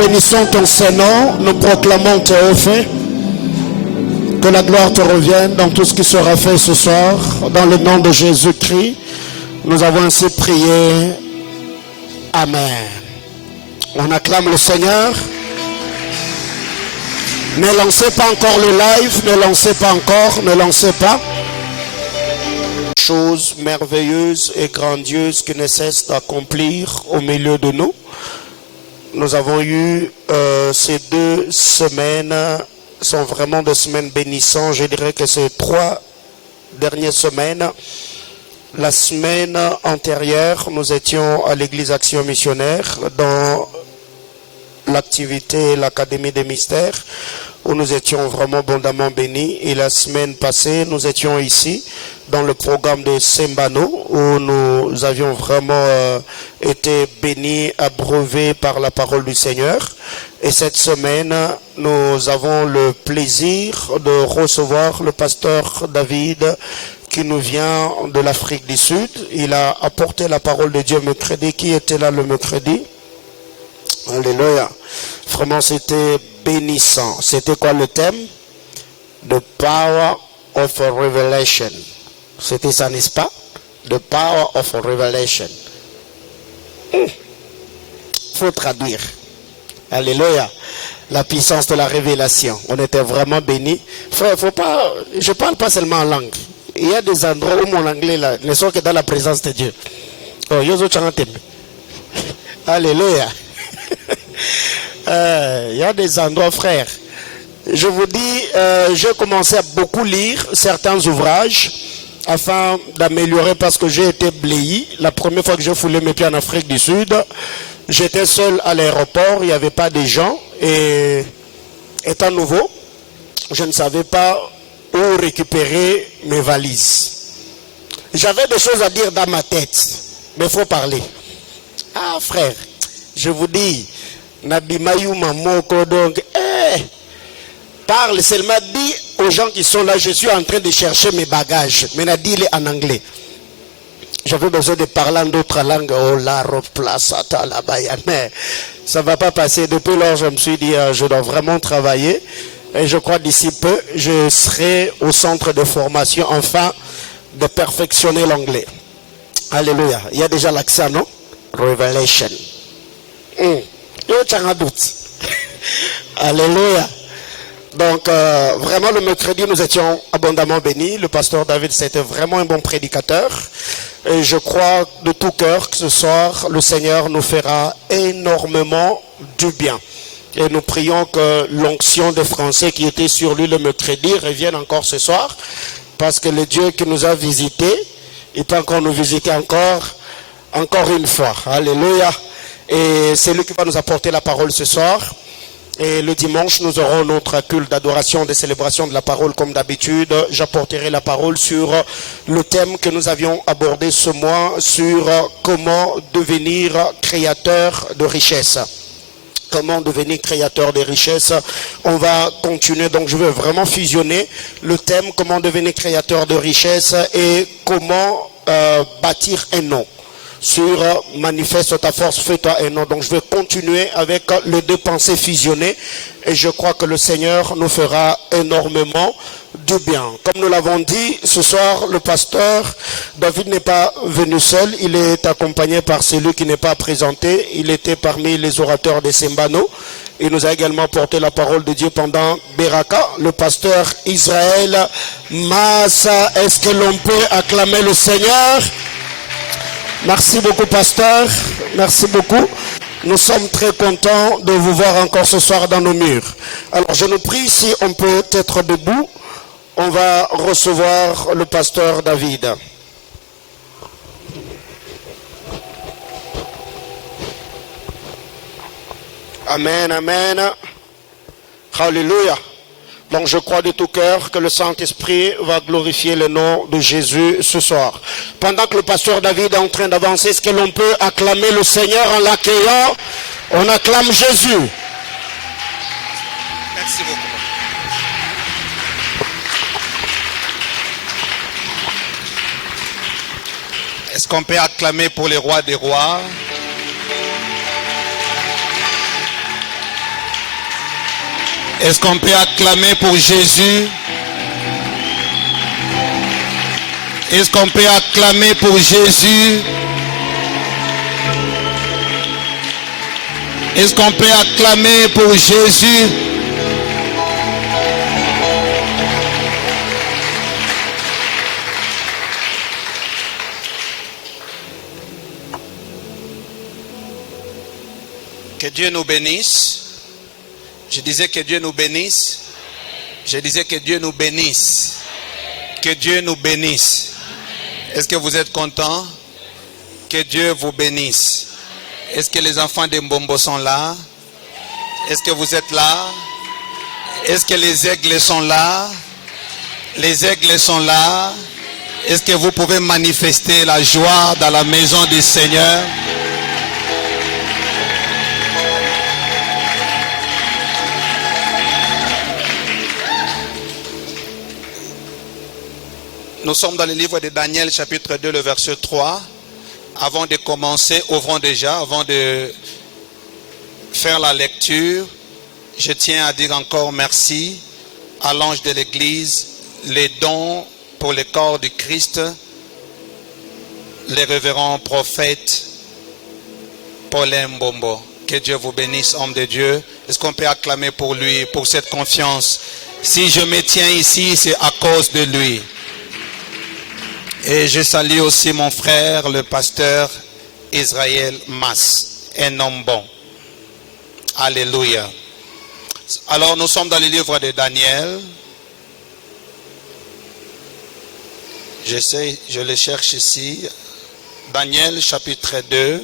bénissons ton Saint-Nom, nous proclamons tes hauts faits. Que la gloire te revienne dans tout ce qui sera fait ce soir. Dans le nom de Jésus-Christ, nous avons ainsi prié. Amen. On acclame le Seigneur. Ne lancez pas encore le live, ne lancez pas encore, ne lancez pas. Choses merveilleuses et grandieuses qui ne cessent d'accomplir au milieu de nous. Nous avons eu ces 2 semaines, sont vraiment des semaines bénissantes. Je dirais que ces 3 dernières semaines, la semaine antérieure, nous étions à l'église Action Missionnaire dans l'activité, l'Académie des Mystères, où nous étions vraiment abondamment bénis. Et la semaine passée, nous étions ici dans le programme de Sembano, où nous avions vraiment été bénis, abreuvés par la parole du Seigneur. Et cette semaine, nous avons le plaisir de recevoir le pasteur David, qui nous vient de l'Afrique du Sud. Il a apporté la parole de Dieu mercredi. Qui était là le mercredi? Alléluia. Vraiment, c'était bénissant. C'était quoi le thème? The power of a revelation. C'était ça, n'est-ce pas? The power of a revelation. Faut traduire. Alléluia. La puissance de la révélation. On était vraiment bénis. Frère, faut pas, je parle pas seulement en langue. Il y a des endroits où mon anglais là, ne sont que dans la présence de Dieu. Oh, alléluia. Il y a des endroits, frères. Je vous dis, j'ai commencé à beaucoup lire certains ouvrages afin d'améliorer, parce que j'ai été bléi. La première fois que j'ai foulé mes pieds en Afrique du Sud, j'étais seul à l'aéroport, il n'y avait pas de gens. Et étant nouveau, je ne savais pas où récupérer mes valises. J'avais des choses à dire dans ma tête, mais il faut parler. Ah frère, je vous dis, Nabimayou Mamoko, donc, parle seulement, dis aux gens qui sont là, je suis en train de chercher mes bagages. Mais dis-les en anglais. J'avais besoin de parler en d'autres langues. Oh la replaçata la baya. Mais ça ne va pas passer. Depuis lors, je me suis dit, je dois vraiment travailler. Et je crois d'ici peu, je serai au centre de formation, enfin, de perfectionner l'anglais. Alléluia. Il y a déjà l'accent, non? Revelation. Alléluia. Donc, vraiment, le mercredi, nous étions abondamment bénis. Le pasteur David, c'était vraiment un bon prédicateur. Et je crois de tout cœur que ce soir, le Seigneur nous fera énormément du bien. Et nous prions que l'onction des Français qui était sur lui le mercredi revienne encore ce soir. Parce que le Dieu qui nous a visités, il peut encore nous visiter encore une fois. Alléluia. Et c'est lui qui va nous apporter la parole ce soir. Et le dimanche, nous aurons notre culte d'adoration, de célébration de la parole comme d'habitude. J'apporterai la parole sur le thème que nous avions abordé ce mois, sur comment devenir créateur de richesse. Comment devenir créateur de richesse. On va continuer, donc je vais vraiment fusionner le thème comment devenir créateur de richesse et comment bâtir un nom. Sur manifeste ta force, fais-toi un nom. Donc je vais continuer avec les 2 pensées fusionnées et je crois que le Seigneur nous fera énormément du bien. Comme nous l'avons dit, ce soir le pasteur David n'est pas venu seul, il est accompagné par celui qui n'est pas présenté. Il était parmi les orateurs de Sembano. Il nous a également porté la parole de Dieu pendant Beraka, le pasteur Israël Massa. Est-ce que l'on peut acclamer le Seigneur? Merci beaucoup, pasteur. Merci beaucoup. Nous sommes très contents de vous voir encore ce soir dans nos murs. Alors, je nous prie, si on peut être debout, on va recevoir le pasteur David. Amen, amen. Alléluia. Donc je crois de tout cœur que le Saint-Esprit va glorifier le nom de Jésus ce soir. Pendant que le pasteur David est en train d'avancer, est-ce que l'on peut acclamer le Seigneur en l'accueillant? On acclame Jésus. Merci beaucoup. Est-ce qu'on peut acclamer pour les rois des rois? Est-ce qu'on peut acclamer pour Jésus? Est-ce qu'on peut acclamer pour Jésus? Est-ce qu'on peut acclamer pour Jésus? Que Dieu nous bénisse. Je disais que Dieu nous bénisse. Je disais que Dieu nous bénisse. Que Dieu nous bénisse. Est-ce que vous êtes contents? Que Dieu vous bénisse. Est-ce que les enfants de Mbombo sont là? Est-ce que vous êtes là? Est-ce que les aigles sont là? Les aigles sont là. Est-ce que vous pouvez manifester la joie dans la maison du Seigneur? Nous sommes dans le livre de Daniel, chapitre 2, le verset 3. Avant de commencer, ouvrons déjà, avant de faire la lecture, je tiens à dire encore merci à l'ange de l'Église, les dons pour le corps du Christ, les révérends prophètes Paulin Mbombo. Que Dieu vous bénisse, homme de Dieu. Est-ce qu'on peut acclamer pour lui, pour cette confiance? Si je me tiens ici, c'est à cause de lui. Et je salue aussi mon frère, le pasteur Israël Mas, un homme bon. Alléluia. Alors nous sommes dans le livre de Daniel. Je le cherche ici. Daniel chapitre 2.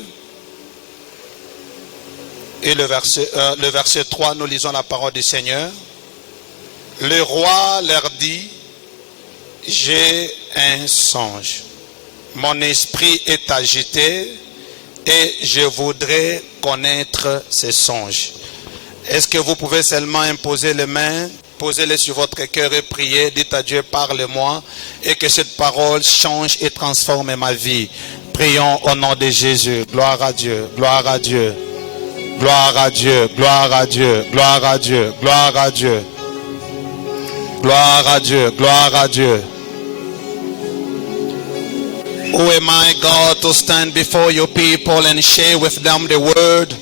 Et le verset 3, nous lisons la parole du Seigneur. Le roi leur dit: j'ai un songe. Mon esprit est agité et je voudrais connaître ce songe. Est-ce que vous pouvez seulement imposer les mains, posez-les sur votre cœur et prier, dites à Dieu: parle-moi, et que cette parole change et transforme ma vie. Prions au nom de Jésus. Gloire à Dieu, gloire à Dieu, gloire à Dieu, gloire à Dieu, gloire à Dieu, gloire à Dieu, gloire à Dieu, gloire à Dieu. Who am I, God, to stand before your people and share with them the word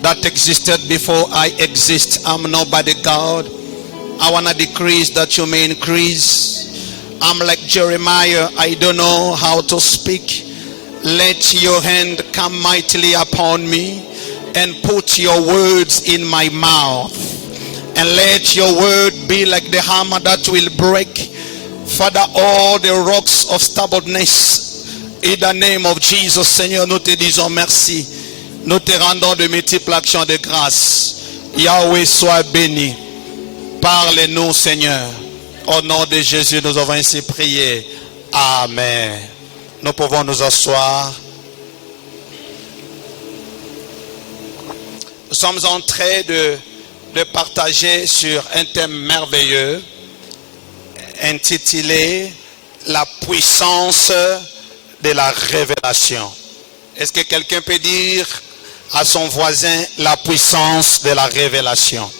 that existed before I exist? I'm nobody, God. I want to decrease that you may increase. I'm like Jeremiah, I don't know how to speak. Let your hand come mightily upon me and put your words in my mouth. And let your word be like the hammer that will break, Father, all the rocks of stubbornness. In the name of Jesus, Seigneur, nous te disons merci. Nous te rendons de multiples actions de grâce. Yahweh, sois béni. Parle-nous, Seigneur. Au nom de Jésus, nous avons ainsi prié. Amen. Nous pouvons nous asseoir. Nous sommes en train de partager sur un thème merveilleux intitulé La puissance de la révélation. Est-ce que quelqu'un peut dire à son voisin la puissance de la révélation?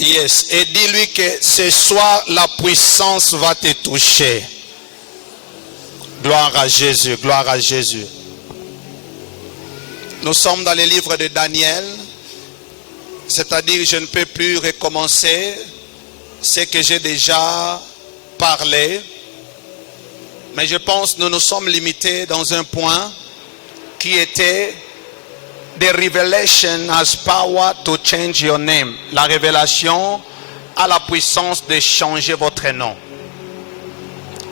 Yes. Et dis-lui que ce soir la puissance va te toucher. Gloire à Jésus, gloire à Jésus. Nous sommes dans le livre de Daniel, c'est-à-dire je ne peux plus recommencer ce que j'ai déjà parlé. Mais je pense que nous nous sommes limités dans un point qui était The revelation has power to change your name. La révélation a la puissance de changer votre nom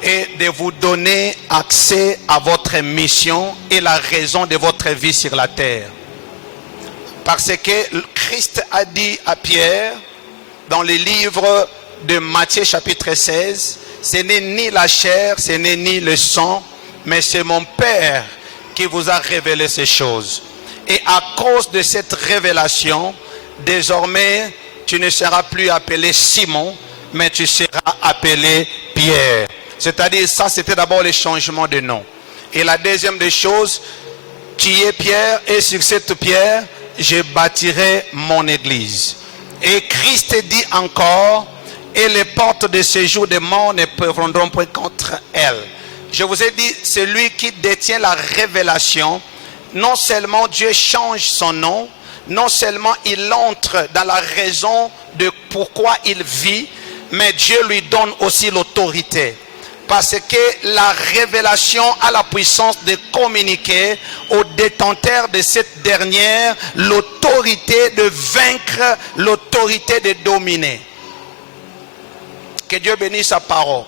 et de vous donner accès à votre mission et la raison de votre vie sur la terre. Parce que Christ a dit à Pierre dans le livre de Matthieu chapitre 16, ce n'est ni la chair, ce n'est ni le sang, mais c'est mon Père qui vous a révélé ces choses. Et à cause de cette révélation, désormais, tu ne seras plus appelé Simon, mais tu seras appelé Pierre. C'est-à-dire, ça c'était d'abord le changement de nom. Et la deuxième des choses, tu es Pierre, et sur cette pierre, je bâtirai mon église. Et Christ dit encore, et les portes de séjour des morts ne prendront point contre elle. Je vous ai dit, celui qui détient la révélation, non seulement Dieu change son nom, non seulement il entre dans la raison de pourquoi il vit, mais Dieu lui donne aussi l'autorité. Parce que la révélation a la puissance de communiquer au détenteur de cette dernière l'autorité de vaincre, l'autorité de dominer. Que Dieu bénisse sa parole.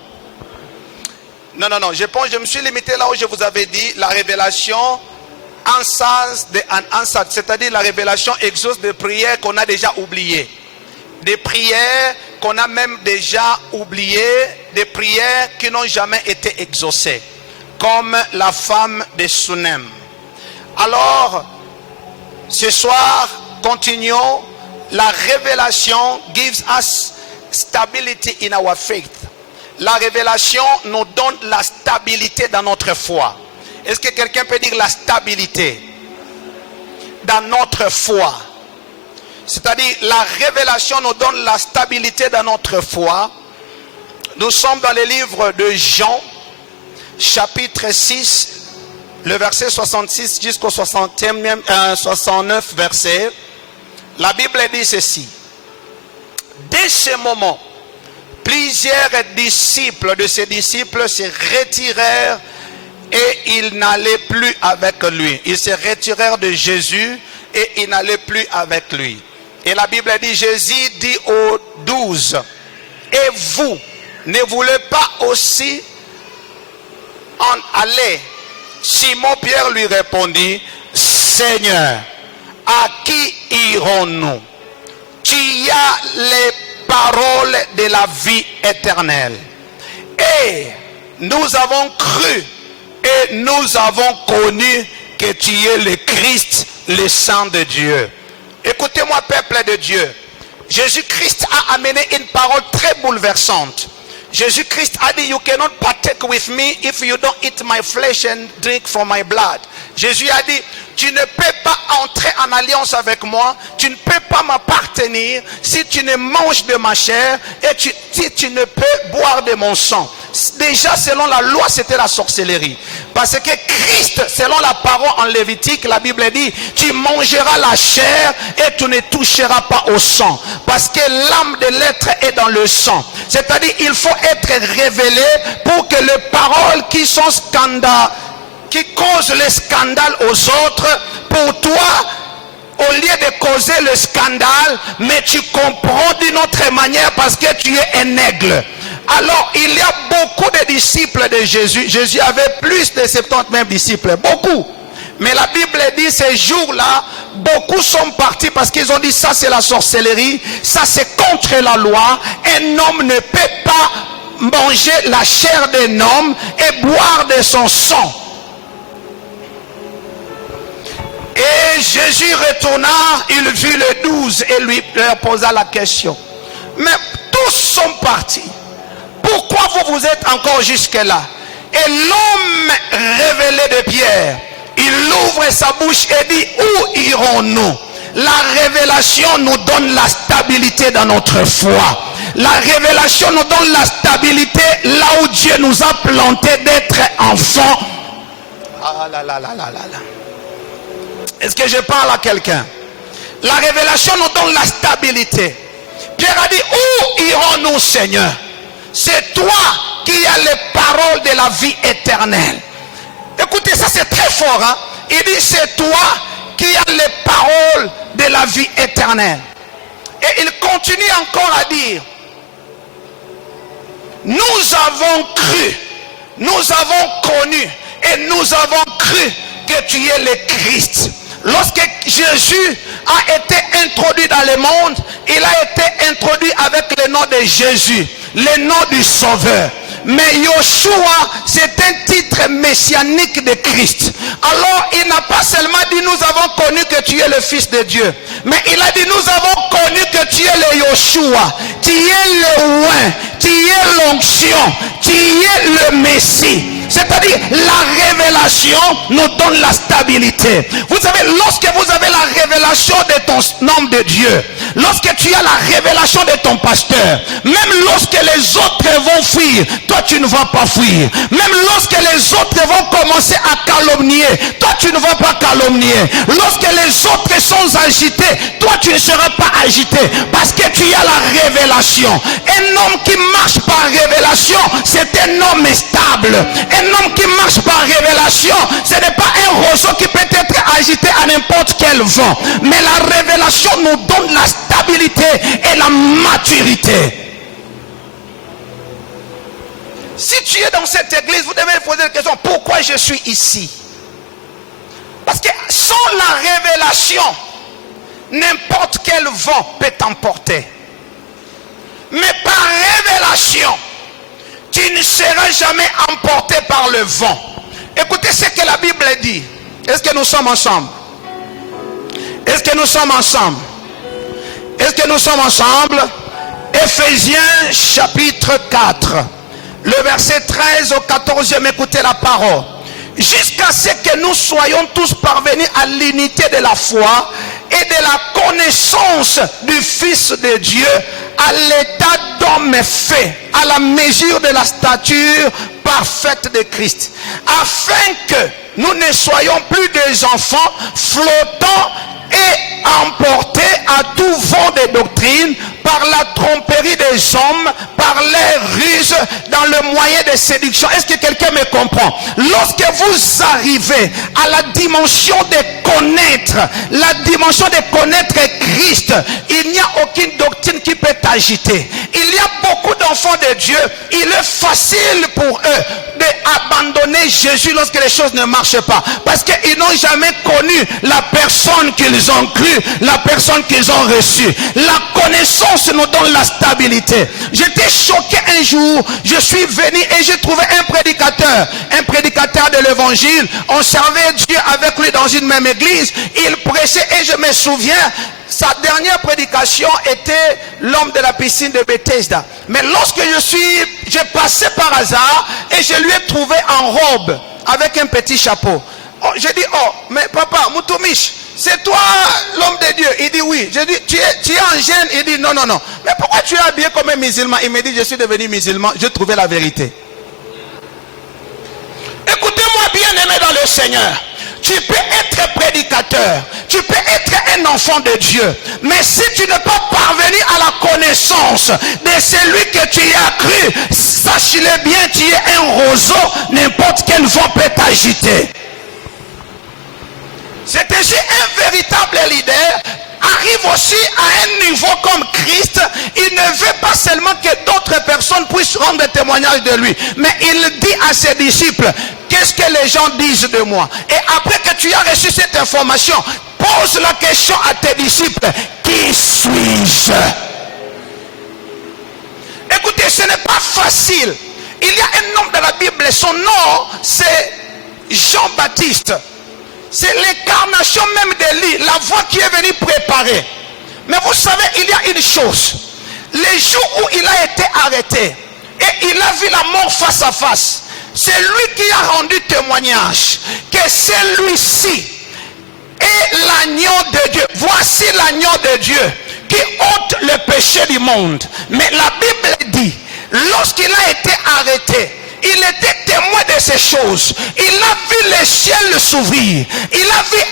Non, je me suis limité là où je vous avais dit la révélation c'est-à-dire la révélation exauce des prières qu'on a déjà oubliées. Des prières qu'on a même déjà oubliées, des prières qui n'ont jamais été exaucées, comme la femme de Sunem. Alors, ce soir, continuons. La révélation gives us stability in our faith. La révélation nous donne la stabilité dans notre foi. Est-ce que quelqu'un peut dire la stabilité dans notre foi? C'est-à-dire la révélation nous donne la stabilité dans notre foi. Nous sommes dans le livre de Jean, chapitre 6, le verset 66 jusqu'au 69 verset. La Bible dit ceci. Dès ce moment, plusieurs disciples de ses disciples se retirèrent et ils n'allaient plus avec lui. Ils se retirèrent de Jésus et ils n'allaient plus avec lui. Et la Bible dit, Jésus dit aux 12, et vous, ne voulez pas aussi en aller? Simon-Pierre lui répondit, Seigneur, à qui irons-nous? Tu as les paroles de la vie éternelle. Et nous avons cru et nous avons connu que tu es le Christ, le Saint de Dieu. Écoutez-moi, peuple de Dieu. Jésus-Christ a amené une parole très bouleversante. Jésus-Christ a dit, you cannot partake with me if you don't eat my flesh and drink from my blood. Jésus a dit, tu ne peux pas entrer en alliance avec moi, tu ne peux pas m'appartenir si tu ne manges de ma chair et si tu ne peux boire de mon sang. Déjà, selon la loi, c'était la sorcellerie. Parce que Christ, selon la parole en Lévitique, la Bible dit, tu mangeras la chair et tu ne toucheras pas au sang. Parce que l'âme de l'être est dans le sang. C'est-à-dire, il faut être révélé pour que les paroles qui sont scandales, qui causent le scandale aux autres, pour toi, au lieu de causer le scandale, mais tu comprends d'une autre manière parce que tu es un aigle. Alors, il y a beaucoup de disciples de Jésus. Jésus avait plus de 70 même disciples, beaucoup. Mais la Bible dit, ces jours-là, beaucoup sont partis parce qu'ils ont dit, ça c'est la sorcellerie, ça c'est contre la loi. Un homme ne peut pas manger la chair d'un homme et boire de son sang. Et Jésus retourna, il vit les 12 et lui leur posa la question. Mais tous sont partis. Pourquoi vous êtes encore jusque-là? Et l'homme révélé de Pierre, il ouvre sa bouche et dit, où irons-nous? La révélation nous donne la stabilité dans notre foi. La révélation nous donne la stabilité là où Dieu nous a plantés d'être enfants. Ah là là là là là là. Est-ce que je parle à quelqu'un? La révélation nous donne la stabilité. Pierre a dit, où irons-nous, Seigneur? C'est toi qui as les paroles de la vie éternelle. Écoutez, ça c'est très fort. Hein? Il dit, c'est toi qui as les paroles de la vie éternelle. Et il continue encore à dire, nous avons cru, nous avons connu et nous avons cru que tu es le Christ. Lorsque Jésus a été introduit dans le monde, il a été introduit avec le nom de Jésus, le nom du Sauveur. Mais Yoshua, c'est un titre messianique de Christ. Alors, il n'a pas seulement dit, nous avons connu que tu es le Fils de Dieu. Mais il a dit, nous avons connu que tu es le Yoshua. Tu es le oint, tu es l'onction, tu es le Messie. C'est-à-dire, la révélation nous donne la stabilité. Vous savez, lorsque vous avez la révélation de ton homme de Dieu, lorsque tu as la révélation de ton pasteur, même lorsque les autres vont fuir, toi tu ne vas pas fuir. Même lorsque les autres vont commencer à calomnier, toi tu ne vas pas calomnier. Lorsque les autres sont agités, toi tu ne seras pas agité, parce que tu as la révélation. Un homme qui marche par révélation, c'est un homme stable. Un homme qui marche par révélation, ce n'est pas un roseau qui peut être agité à n'importe quel vent. Mais la révélation nous donne la stabilité et la maturité. Si tu es dans cette église, vous devez poser la question, pourquoi je suis ici? Parce que sans la révélation, n'importe quel vent peut t'emporter. Mais par révélation, tu ne seras jamais emporté par le vent. Écoutez ce que la Bible dit. Est-ce que nous sommes ensemble? Est-ce que nous sommes ensemble? Est-ce que nous sommes ensemble? Éphésiens chapitre 4. Le verset 13 au 14e, écoutez la parole. Jusqu'à ce que nous soyons tous parvenus à l'unité de la foi et de la connaissance du Fils de Dieu, à l'état d'homme fait, à la mesure de la stature parfaite de Christ, afin que nous ne soyons plus des enfants flottants et emportés à tout vent de doctrine par la tromperie des hommes, par les ruses dans le moyen de séduction. Est-ce que quelqu'un me comprend? Lorsque vous arrivez à la dimension de connaître, la dimension de connaître Christ, il n'y a aucune doctrine qui peut t'agiter. Il y a beaucoup d'enfants de Dieu, il est facile pour eux d'abandonner Jésus lorsque les choses ne marchent pas, parce qu'ils n'ont jamais connu la personne qu'ils ont cru, la personne qu'ils ont reçue. La connaissance nous donne la stabilité. J'étais choqué un jour, je suis venu et j'ai trouvé un prédicateur de l'évangile. On servait Dieu avec lui dans une même église, il prêchait et je me souviens, sa dernière prédication était l'homme de la piscine de Bethesda. Mais lorsque j'ai passé par hasard et je lui ai trouvé en robe avec un petit chapeau. Oh, j'ai dit, oh, mais papa, Moutoumich, c'est toi l'homme de Dieu? Il dit oui. J'ai dit, tu es en gêne? Il dit non. Mais pourquoi tu es habillé comme un musulman? Il me dit, je suis devenu musulman, j'ai trouvé la vérité. Écoutez-moi bien aimé dans le Seigneur. Tu peux être prédicateur, tu peux être un enfant de Dieu, mais si tu n'es pas parvenu à la connaissance de celui que tu as cru, sache-le bien, tu es un roseau, n'importe quel vent peut t'agiter. C'est ainsi un véritable leader arrive aussi à un niveau comme Christ. Il ne veut pas seulement que d'autres personnes puissent rendre témoignage de lui, mais il dit à ses disciples, qu'est-ce que les gens disent de moi? Et après que tu as reçu cette information, pose la question à tes disciples, qui suis-je? Écoutez, ce n'est pas facile. Il y a un homme dans la Bible, son nom c'est Jean-Baptiste. C'est l'incarnation même d'Élie, la voix qui est venue préparer. Mais vous savez, il y a une chose. Les jours où il a été arrêté et il a vu la mort face à face, c'est lui qui a rendu témoignage que celui-ci est l'agneau de Dieu. Voici l'agneau de Dieu qui ôte le péché du monde. Mais la Bible dit, lorsqu'il a été arrêté, il était témoin de ces choses. Il a vu le ciel s'ouvrir. Il a vu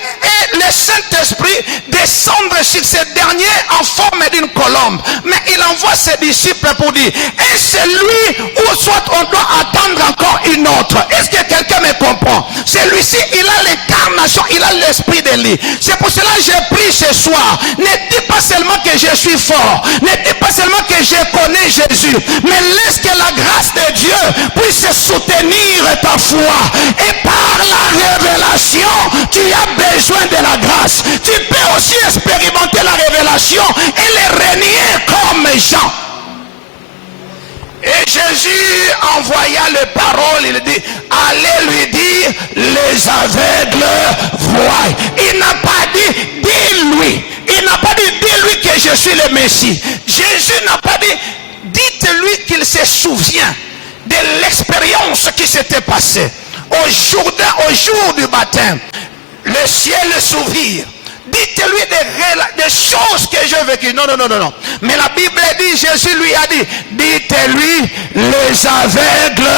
le Saint-Esprit descendre sur ce dernier en forme d'une colombe. Mais il envoie ses disciples pour dire, et c'est lui ou soit on doit attendre encore une autre. Est-ce que quelqu'un me comprend? Celui-ci, il a l'incarnation, il a l'esprit d'Élie. C'est pour cela que j'ai pris ce soir. Ne dis pas seulement que je suis fort. Ne dis pas seulement que je connais Jésus. Mais laisse que la grâce de Dieu puisse soutenir ta foi, et par la révélation tu as besoin de la grâce. Tu peux aussi expérimenter la révélation et les renier comme Jean. Et Jésus envoya les paroles, il dit, allez lui dire, les aveugles voient. Il n'a pas dit, dis-lui. Il n'a pas dit, dis-lui que je suis le Messie. Jésus n'a pas dit, dites-lui qu'il se souvient de l'expérience qui s'était passée. Au jour du baptême, le ciel s'ouvrit. Dites-lui des choses que j'ai vécues. Non. Mais la Bible dit, Jésus lui a dit, dites-lui, les aveugles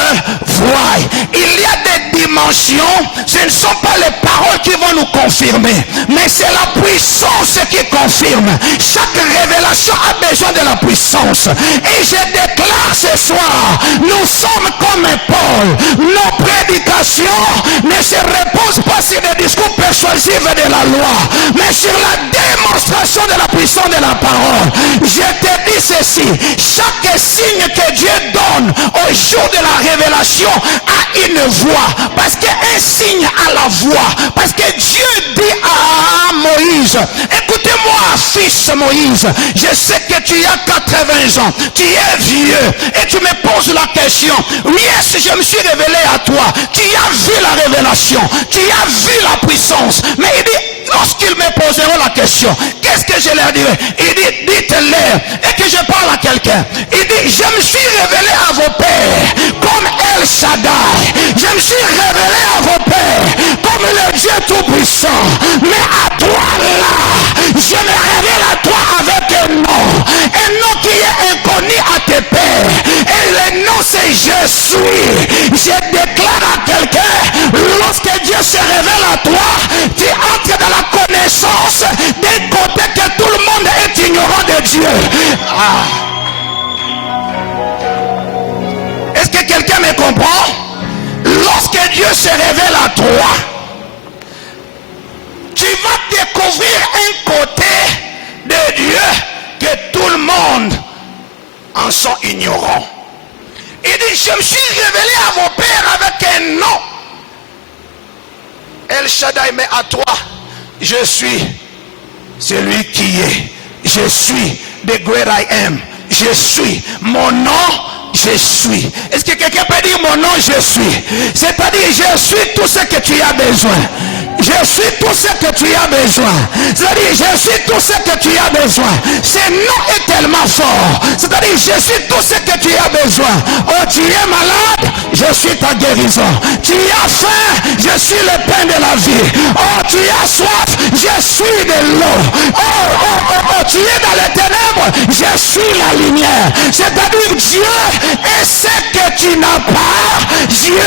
voient. Il y a des dimensions, ce ne sont pas les paroles qui vont nous confirmer, mais c'est la puissance qui confirme. Chaque révélation a besoin de la puissance. Et je déclare ce soir, nous sommes comme Paul. Nos prédications ne se reposent pas sur des discours persuasifs de la loi, mais sur la démonstration de la puissance de la parole. Je te dis ceci, chaque signe que Dieu donne au jour de la révélation a une voix, parce qu'un signe a la voix, parce que Dieu dit à Moïse, écoutez-moi fils Moïse, je sais que tu as 80 ans, tu es vieux, et tu me poses la question, oui, est-ce que je me suis révélé à toi, tu as vu la révélation, tu as vu la puissance, mais il dit, lorsqu'ils me poseront la question, qu'est-ce que je leur dirai? Il dit, dites-leur, et que je parle à quelqu'un. Il dit, je me suis révélé à vos pères comme El Shaddai. Je me suis révélé à vos pères comme le Dieu Tout-Puissant. Mais à toi là, je me révèle à toi avec un nom qui est inconnu à tes pères. Et le nom c'est je suis. Je déclare à quelqu'un, lorsque Dieu se révèle à toi, tu entres dans la connaissance d'un côté que tout le monde est ignorant de Dieu. Est-ce que quelqu'un me comprend? Lorsque Dieu se révèle à toi, tu vas découvrir un côté de Dieu que tout le monde en sont ignorants. Il dit, je me suis révélé à vos pères avec un nom. El Shaddai, mais à toi, je suis celui qui est. Je suis the great I am. Je suis. Mon nom, je suis. Est-ce que quelqu'un peut dire mon nom, je suis? C'est-à-dire, je suis tout ce que tu as besoin. Je suis tout ce que tu as besoin. C'est-à-dire, je suis tout ce que tu as besoin. Ce nom est tellement fort. C'est-à-dire, je suis tout ce que tu as besoin. Oh, tu es malade, je suis ta guérison. Tu as faim, je suis le pain de la vie. Oh, tu as soif, je suis de l'eau. Oh, tu es dans les ténèbres, je suis la lumière. C'est-à-dire, Dieu est ce que tu n'as pas. Dieu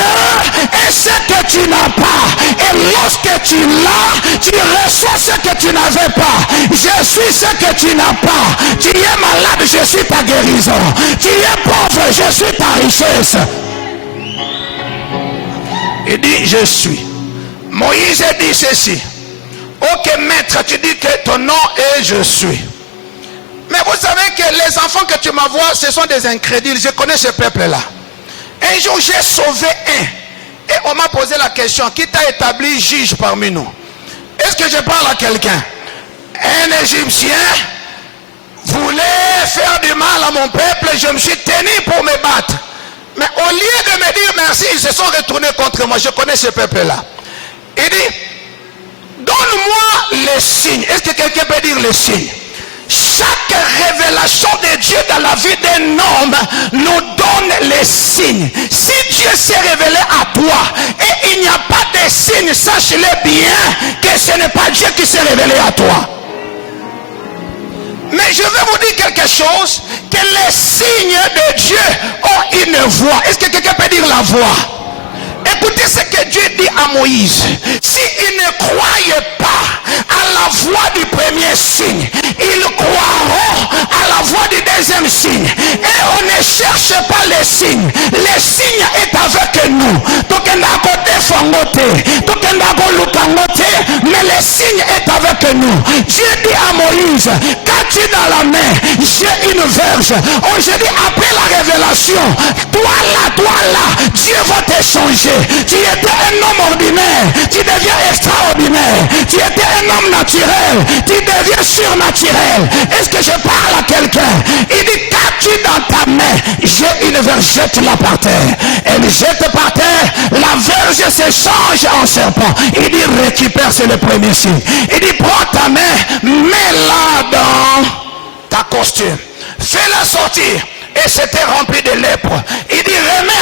est ce que tu n'as pas. Et lorsque tu l'as, tu reçois ce que tu n'avais pas. Je suis ce que tu n'as pas. Tu es malade, je suis ta guérison. Tu es pauvre, je suis ta richesse. Il dit, je suis. Moïse dit ceci. Ok, maître, tu dis que ton nom est je suis. Mais vous savez que les enfants que tu m'envoies, ce sont des incrédules. Je connais ce peuple-là. Un jour, j'ai sauvé un. Et on m'a posé la question, qui t'a établi juge parmi nous? Est-ce que je parle à quelqu'un? Un Égyptien voulait faire du mal à mon peuple, je me suis tenu pour me battre. Mais au lieu de me dire merci, ils se sont retournés contre moi. Je connais ce peuple-là. Il dit, donne-moi les signes. Est-ce que quelqu'un peut dire les signes? Chaque révélation de Dieu dans la vie d'un homme nous donne les signes. Si Dieu s'est révélé à toi et il n'y a pas de signes, sache-le bien que ce n'est pas Dieu qui s'est révélé à toi. Mais je vais vous dire quelque chose, que les signes de Dieu ont une voix. Est-ce que quelqu'un peut dire la voix? Écoutez ce que Dieu dit à Moïse. S'ils ne croyaient pas à la voix du premier signe, ils croiront à la voix du deuxième signe. Et on ne cherche pas les signes. Les signes est avec nous. Mais les signes est avec nous. Dieu dit à Moïse, qu'as-tu dans la main? J'ai une verge. Aujourd'hui, après la révélation, toi là, Dieu va te changer. Tu étais un homme ordinaire, tu deviens extraordinaire. Tu étais un homme naturel, tu deviens surnaturel. Est-ce que je parle à quelqu'un? Il dit, qu'as-tu dans ta main? J'ai une verge, jette-la par terre. Elle jette par terre, la verge se change en serpent. Il dit, récupère, c'est le premier signe. Il dit, prends ta main, mets-la dans ta costume, fais-la sortir. Et c'était rempli de lèpre. Il dit, remets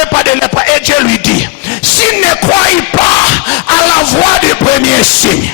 n'avait pas de lèpre. Et Dieu lui dit, s'ils ne croient pas à la voix du premier signe,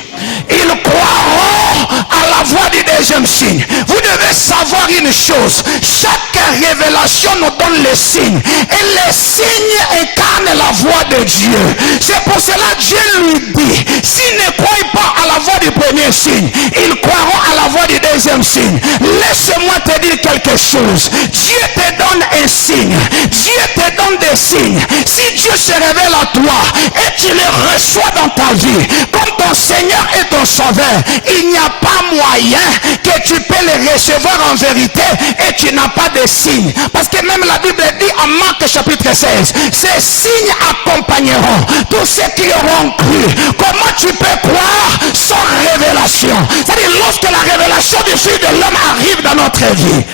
ils croiront à la voix du deuxième signe. Vous devez savoir une chose, chaque révélation nous donne les signes, et les signes incarnent la voix de Dieu. C'est pour cela que Dieu lui dit, s'ils ne croient pas à la voix du premier signe, ils croiront à la voix du deuxième signe. Laisse-moi te dire quelque chose, Dieu te donne un signe, Dieu te donne des signes. Si Dieu se révèle à toi et tu les reçois dans ta vie comme ton Seigneur et ton Sauveur, il n'y a pas moyen que tu peux les recevoir en vérité et tu n'as pas de signes. Parce que même la Bible dit en Marc chapitre 16, ces signes accompagneront tous ceux qui auront cru. Comment tu peux croire sans révélation? C'est-à-dire lorsque la révélation du Fils de l'homme arrive dans notre vie,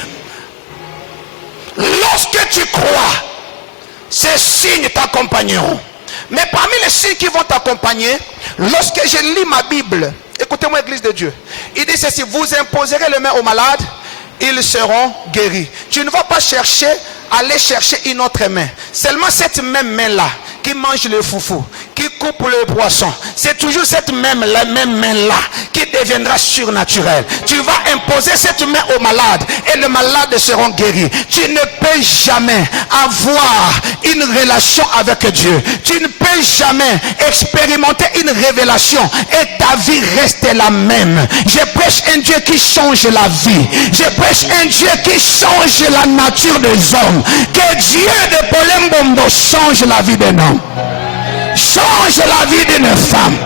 lorsque tu crois, ces signes t'accompagneront. Mais parmi les signes qui vont t'accompagner, lorsque je lis ma Bible, écoutez-moi, Église de Dieu, il dit ceci: vous imposerez les mains aux malades, ils seront guéris. Tu ne vas pas aller chercher une autre main. Seulement cette même main-là qui mange le foufou, qui coupe le poisson, c'est toujours cette même main-là qui deviendra surnaturelle. Tu vas imposer cette main aux malades et les malades seront guéris. Tu ne peux jamais avoir une relation avec Dieu. Tu ne peux jamais expérimenter une révélation et ta vie reste la même. Je prêche un Dieu qui change la vie. Je prêche un Dieu qui change la nature des hommes. Que Dieu de Polembombo change la vie d'un homme, change la vie d'une femme.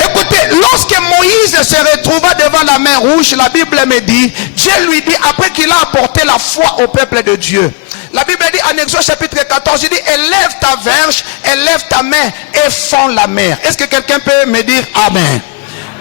Écoutez, lorsque Moïse se retrouva devant la mer rouge, la Bible me dit, Dieu lui dit, après qu'il a apporté la foi au peuple de Dieu, la Bible dit en Exode chapitre 14, il dit, élève ta verge, élève ta main et fends la mer. Est-ce que quelqu'un peut me dire amen?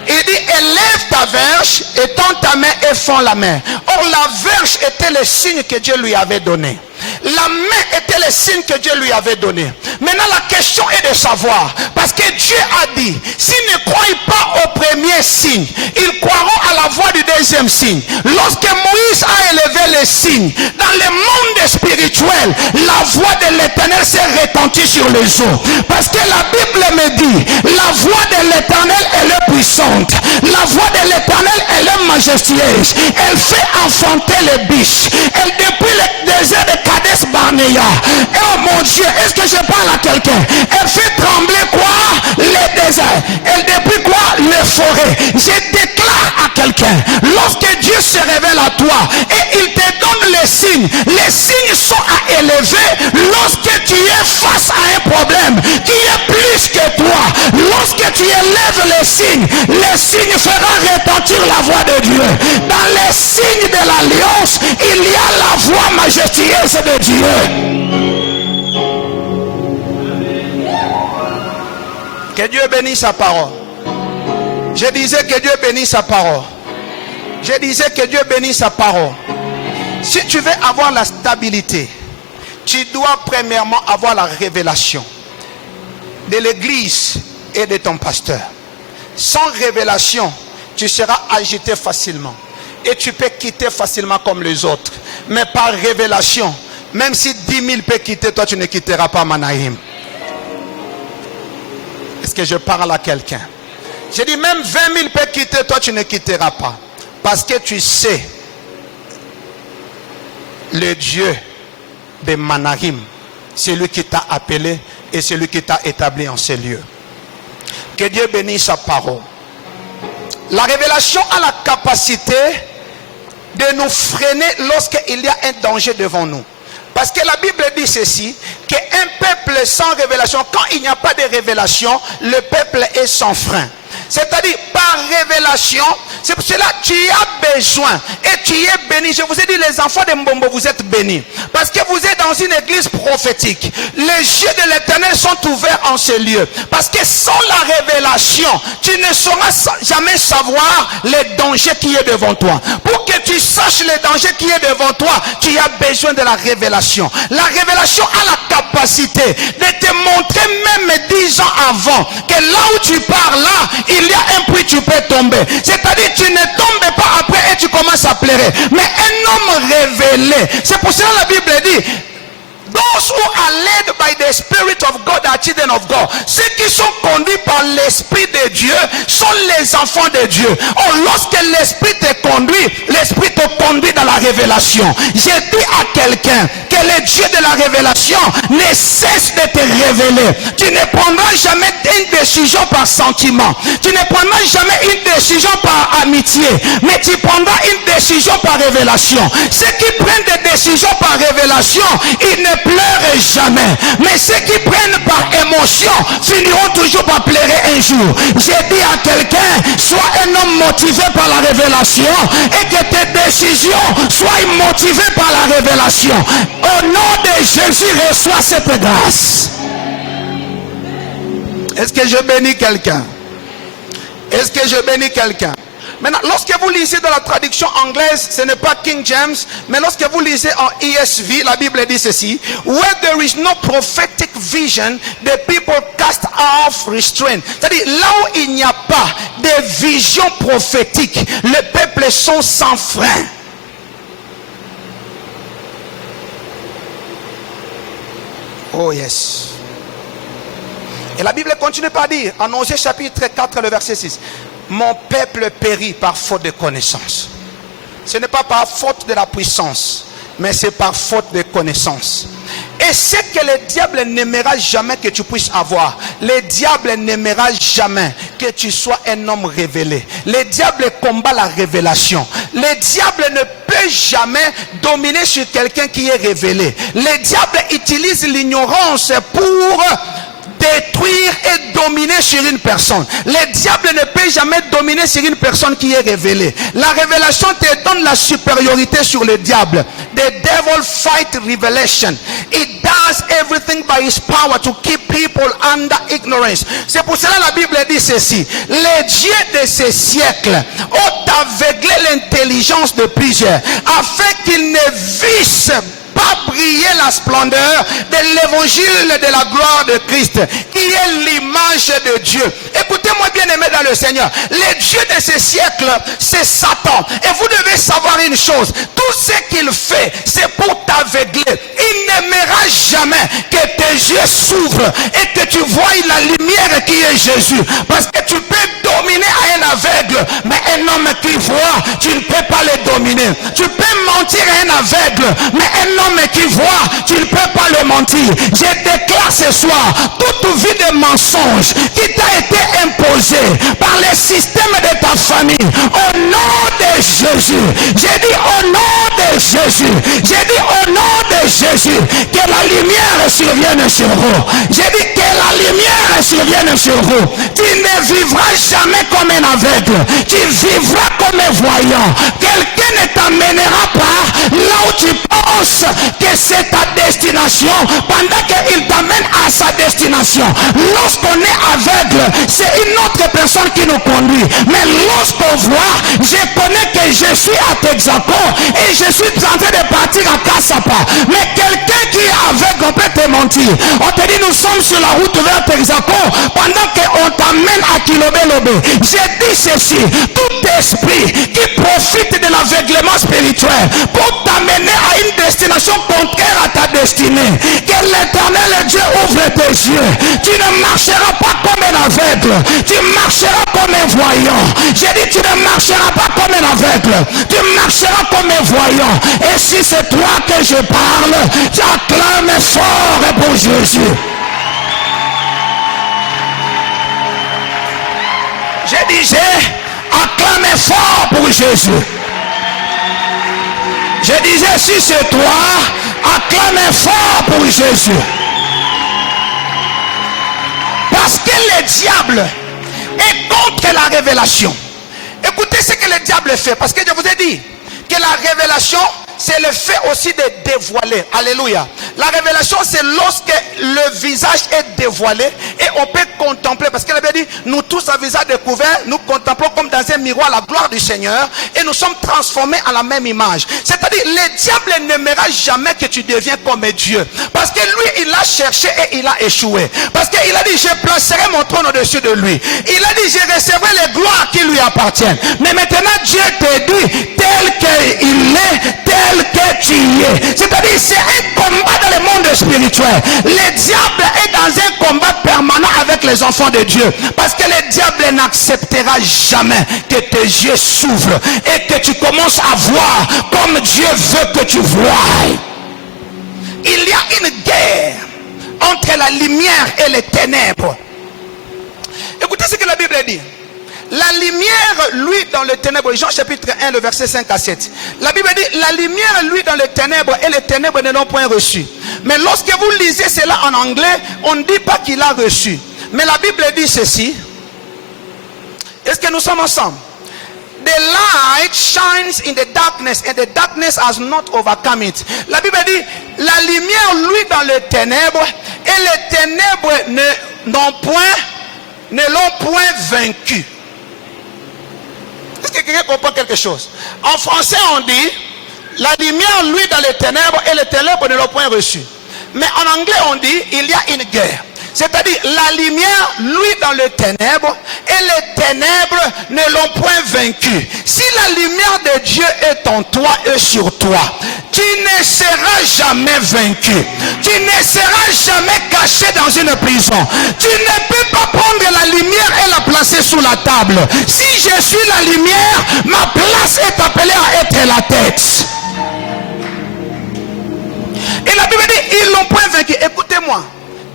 Il dit, élève ta verge, étends ta main et fends la main. Or la verge était le signe que Dieu lui avait donné. La main était le signe que Dieu lui avait donné. Maintenant la question est de savoir, parce que Dieu a dit, s'ils ne croient pas au premier signe, ils croiront à la voix du deuxième signe. Lorsque Moïse a élevé les signes, dans le monde spirituel, la voix de l'Éternel s'est retentie sur les eaux. Parce que la Bible me dit, la voix de l'Éternel elle est puissante, la voix de l'Éternel elle est majestueuse, elle fait enfanter les biches, elle depuis le désert de Kades Barnea. Et oh mon Dieu, est-ce que je parle à quelqu'un? Elle fait trembler quoi? Les déserts. Elle dépouille quoi? Les forêts. Je déclare à quelqu'un, lorsque Dieu se révèle à toi et il te donne les signes sont à élever lorsque tu es face à un problème qui est plus que toi. Lorsque tu élèves les signes feront retentir la voix de Dieu. Dans les signes de l'alliance, il y a la voix majestueuse de Dieu. Que Dieu bénisse sa parole. Je disais que Dieu bénisse sa parole. Je disais que Dieu bénisse sa parole. Si tu veux avoir la stabilité, tu dois premièrement avoir la révélation de l'église et de ton pasteur. Sans révélation, tu seras agité facilement. Et tu peux quitter facilement comme les autres. Mais par révélation, même si 10 000 peuvent quitter, toi tu ne quitteras pas Manaïm. Est-ce que je parle à quelqu'un? J'ai dit même 20 000 peuvent quitter, toi tu ne quitteras pas. Parce que tu sais, le Dieu de Manaïm, c'est lui qui t'a appelé et c'est lui qui t'a établi en ces lieux. Que Dieu bénisse sa parole. La révélation a la capacité de nous freiner lorsqu'il y a un danger devant nous. Parce que la Bible dit ceci, qu'un peuple sans révélation, quand il n'y a pas de révélation, le peuple est sans frein. C'est-à-dire par révélation, c'est pour cela que tu as besoin et tu es béni. Je vous ai dit, les enfants de Mbombo, vous êtes bénis. Parce que vous êtes dans une église prophétique. Les yeux de l'Éternel sont ouverts en ce lieu. Parce que sans la révélation, tu ne sauras jamais savoir les dangers qui est devant toi. Pour que tu saches les dangers qui est devant toi, tu as besoin de la révélation. La révélation a la capacité de te montrer même 10 ans avant que là où tu pars là, il y a un puits, tu peux tomber. C'est-à-dire tu ne tombes pas après et tu commences à pleurer. Mais un homme révélé, c'est pour cela que la Bible dit, those who are led by the Spirit of God are children of God. Ceux qui sont conduits par l'Esprit de Dieu sont les enfants de Dieu. Oh, lorsque l'Esprit te conduit, l'Esprit te conduit dans la révélation. J'ai dit à quelqu'un que le Dieu de la révélation ne cesse de te révéler. Tu ne prendras jamais une décision par sentiment. Tu ne prendras jamais une décision par amitié. Mais tu prendras une décision par révélation. Ceux qui prennent des décisions par révélation, ils ne pleurent jamais. Mais ceux qui prennent par émotion finiront toujours par pleurer un jour. J'ai dit à quelqu'un, sois un homme motivé par la révélation et que tes décisions soient motivées par la révélation. Au nom de Jésus, reçois cette grâce. Est-ce que je bénis quelqu'un? Est-ce que je bénis quelqu'un? Maintenant, lorsque vous lisez dans la traduction anglaise, ce n'est pas King James, mais lorsque vous lisez en ESV, la Bible dit ceci: where there is no prophetic vision, the people cast off restraint. C'est-à-dire, là où il n'y a pas de vision prophétique, les peuples sont sans frein. Oh yes. Et la Bible continue par dire, en Osée chapitre 4, le verset 6, mon peuple périt par faute de connaissance. Ce n'est pas par faute de la puissance, mais c'est par faute de connaissance. Et ce que le diable n'aimera jamais que tu puisses avoir, le diable n'aimera jamais que tu sois un homme révélé. Le diable combat la révélation. Le diable ne peut jamais dominer sur quelqu'un qui est révélé. Le diable utilise l'ignorance pour détruire et dominer sur une personne. Le diable ne peut jamais dominer sur une personne qui est révélée. La révélation te donne la supériorité sur le diable. The devil fight revelation. It does everything by his power to keep people under ignorance. C'est pour cela la Bible dit ceci: les dieux de ces siècles ont aveuglé l'intelligence de plusieurs afin qu'ils ne vissent pas briller la splendeur de l'évangile de la gloire de Christ, qui est l'image de Dieu. Écoutez-moi bien aimé dans le Seigneur, le Dieu de ces siècles, c'est Satan. Et vous devez savoir une chose, tout ce qu'il fait, c'est pour t'aveugler. Il n'aimera jamais que tes yeux s'ouvrent et que tu vois la lumière qui est Jésus. Parce que tu peux dominer à un aveugle, mais un homme qui voit, tu ne peux pas le dominer. Tu peux mentir à un aveugle, mais un homme qui voit, tu ne peux pas le mentir. Je déclare ce soir, toute vie de mensonge qui t'a été imposée par le système de ta famille, au nom de Jésus, j'ai dit au nom de Jésus, j'ai dit au nom de Jésus, que la lumière survienne sur vous. J'ai dit que la lumière survienne sur vous. Tu ne vivras jamais comme un aveugle, tu vivras comme un voyant. Quelqu'un ne t'amènera pas là où tu penses que c'est ta destination pendant qu'il t'amène à sa destination. Lorsqu'on est aveugle, c'est une autre personne qui nous conduit. Mais lorsqu'on voit, je connais que je suis à Texaco et je suis en train de partir à Kassapa. Mais quelqu'un qui est aveugle, on peut te mentir. On te dit nous sommes sur la route vers Texaco pendant qu'on t'amène à Kilobé-Lobé. J'ai dit ceci: tout esprit qui profite de l'aveuglement spirituel pour t'amener à une destination contraire à ta destinée, que l'Éternel Dieu ouvre tes yeux. Tu ne marcheras pas comme un aveugle, tu marcheras comme un voyant. J'ai dit tu ne marcheras pas comme un aveugle, tu marcheras comme un voyant. Et si c'est toi que je parle, tu acclames fort pour Jésus. J'ai dit acclame fort pour Jésus. Je disais, si c'est toi, acclame fort pour Jésus. Parce que le diable est contre la révélation. Écoutez ce que le diable fait. Parce que je vous ai dit que la révélation, c'est le fait aussi de dévoiler. Alléluia. La révélation, c'est lorsque le visage est dévoilé et on peut contempler. Parce qu'elle avait dit, nous tous à visage découvert, nous contemplons comme dans un miroir la gloire du Seigneur et nous sommes transformés à la même image. C'est-à-dire, le diable n'aimera jamais que tu deviens comme Dieu. Parce que lui, il a cherché et il a échoué. Parce qu'il a dit, je placerai mon trône au-dessus de lui. Il a dit, je recevrai les gloires qui lui appartiennent. Mais maintenant, Dieu te dit, tel qu'il est, tel que tu y es. C'est-à-dire, c'est un combat dans le monde spirituel. spirituel. Le diable est dans un combat permanent avec les enfants de Dieu. Parce que le diable n'acceptera jamais que tes yeux s'ouvrent et que tu commences à voir comme Dieu veut que tu voies. Il y a une guerre entre la lumière et les ténèbres. Écoutez ce que la Bible dit. La lumière, lui, dans les ténèbres, Jean chapitre 1, le verset 5 à 7. La Bible dit, la lumière, lui, dans les ténèbres, et les ténèbres ne l'ont point reçu. Mais lorsque vous lisez cela en anglais, on ne dit pas qu'il a reçu. Mais la Bible dit ceci. Est-ce que nous sommes ensemble? The light shines in the darkness and the darkness has not overcome it. La Bible dit, la lumière, lui, dans les ténèbres, et les ténèbres ne l'ont point vaincu. Est-ce que quelqu'un comprend quelque chose? En français, on dit, la lumière, lui, dans les ténèbres, et les ténèbres ne l'ont point reçu. Mais en anglais, on dit, il y a une guerre. C'est-à-dire, la lumière, lui, dans les ténèbres, et les ténèbres ne l'ont point vaincu. Si la lumière de Dieu est en toi et sur toi, tu ne seras jamais vaincu. Tu ne seras jamais caché dans une prison. Tu ne peux pas prendre la lumière et la placer sous la table. Si je suis la lumière, ma place est appelée à être la tête. Et la Bible dit, ils l'ont point vaincu. Écoutez-moi.